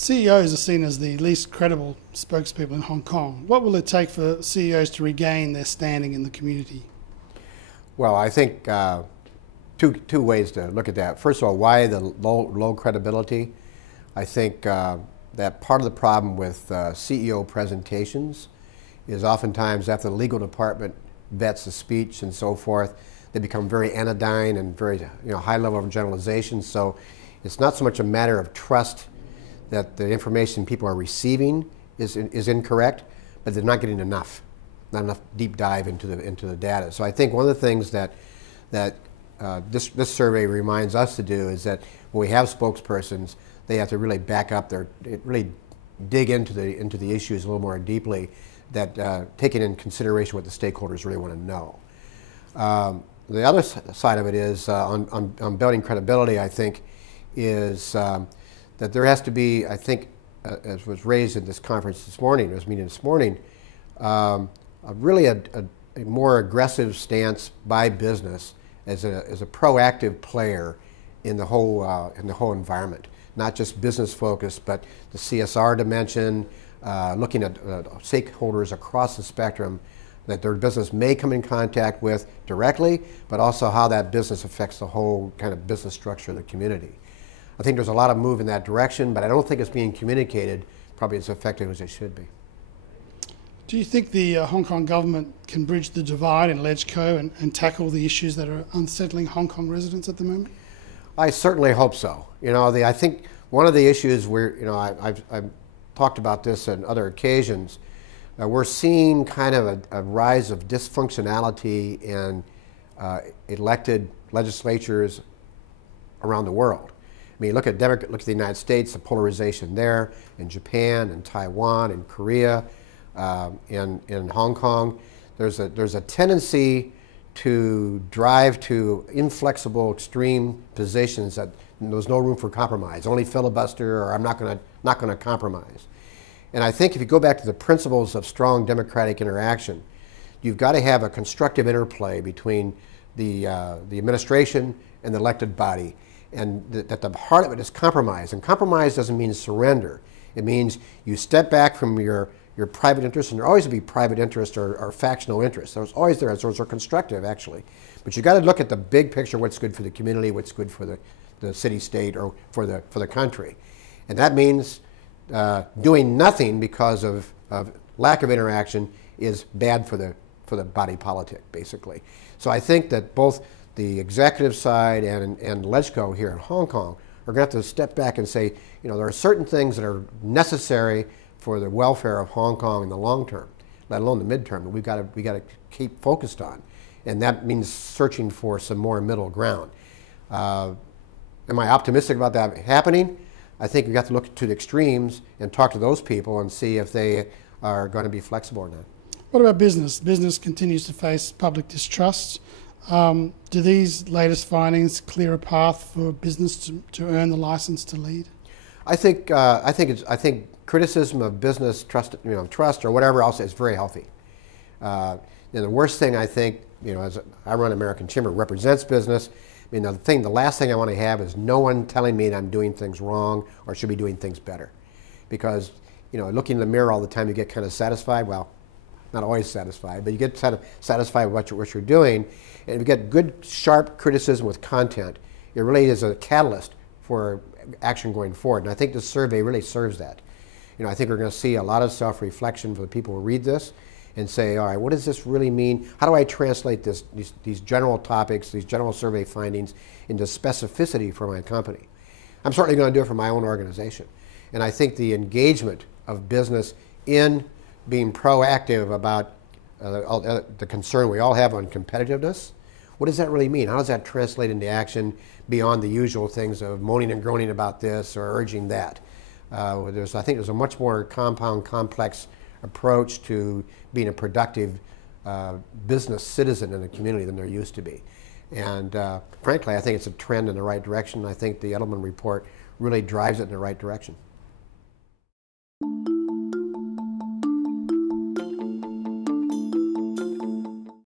CEOs are seen as the least credible spokespeople in Hong Kong. What will it take for CEOs to regain their standing in the community? Well, I think two ways to look at that. First of all, why the low credibility? I think that part of the problem with CEO presentations is oftentimes after the legal department vets the speech and so forth, they become very anodyne and very high level of generalization. So it's not so much a matter of trust that the information people are receiving is incorrect, but they're not getting enough, not enough deep dive into the data. So I think one of the things that this survey reminds us to do is that when we have spokespersons, they have to really back up really dig into the issues a little more deeply, that taking in consideration what the stakeholders really want to know. The other side of it is on building credibility, I think, is that there has to be, I think, as was raised at this conference this morning, really a more aggressive stance by business as a proactive player in the whole environment, not just business focused, but the CSR dimension, looking at stakeholders across the spectrum that their business may come in contact with directly, but also how that business affects the whole kind of business structure of the community. I think there's a lot of move in that direction, but I don't think it's being communicated probably as effectively as it should be. Do you think the Hong Kong government can bridge the divide in LegCo and tackle the issues that are unsettling Hong Kong residents at the moment? I certainly hope so. I think one of the issues where, I've talked about this on other occasions, we're seeing kind of a rise of dysfunctionality in elected legislatures around the world. I mean, look at the United States, the polarization there, in Japan, in Taiwan, in Korea, in Hong Kong. There's a tendency to drive to inflexible, extreme positions that there's no room for compromise. Only filibuster, or I'm not going to compromise. And I think if you go back to the principles of strong democratic interaction, you've got to have a constructive interplay between the administration and the elected body, and that the heart of it is compromise. And compromise doesn't mean surrender. It means you step back from your private interests, and there always will be private interests or factional interests. There's always there. Those are constructive, actually. But you got to look at the big picture, what's good for the community, what's good for the city-state, or for the country. And that means doing nothing because of lack of interaction is bad for the body politic, basically. So I think that both the executive side and LegCo here in Hong Kong are going to have to step back and say, there are certain things that are necessary for the welfare of Hong Kong in the long term, let alone the midterm, that we got to keep focused on, and that means searching for some more middle ground. Am I optimistic about that happening? I think we have to look to the extremes and talk to those people and see if they are going to be flexible or not. What about business? Business continues to face public distrust. Do these latest findings clear a path for business to earn the license to lead? I think criticism of business trust or whatever else is very healthy. The worst thing I think, as I run American Timber, represents business. The last thing I want to have is no one telling me that I'm doing things wrong or should be doing things better. Because, looking in the mirror all the time, you get kind of satisfied. Well, not always satisfied, but you get satisfied with what you're doing. And if you get good, sharp criticism with content, it really is a catalyst for action going forward. And I think this survey really serves that. I think we're going to see a lot of self-reflection for the people who read this and say, all right, what does this really mean? How do I translate these general topics, these general survey findings into specificity for my company? I'm certainly going to do it for my own organization. And I think the engagement of business in being proactive about the concern we all have on competitiveness, what does that really mean? How does that translate into action beyond the usual things of moaning and groaning about this or urging that? I think there's a much more compound, complex approach to being a productive business citizen in the community than there used to be. And frankly, I think it's a trend in the right direction. I think the Edelman report really drives it in the right direction.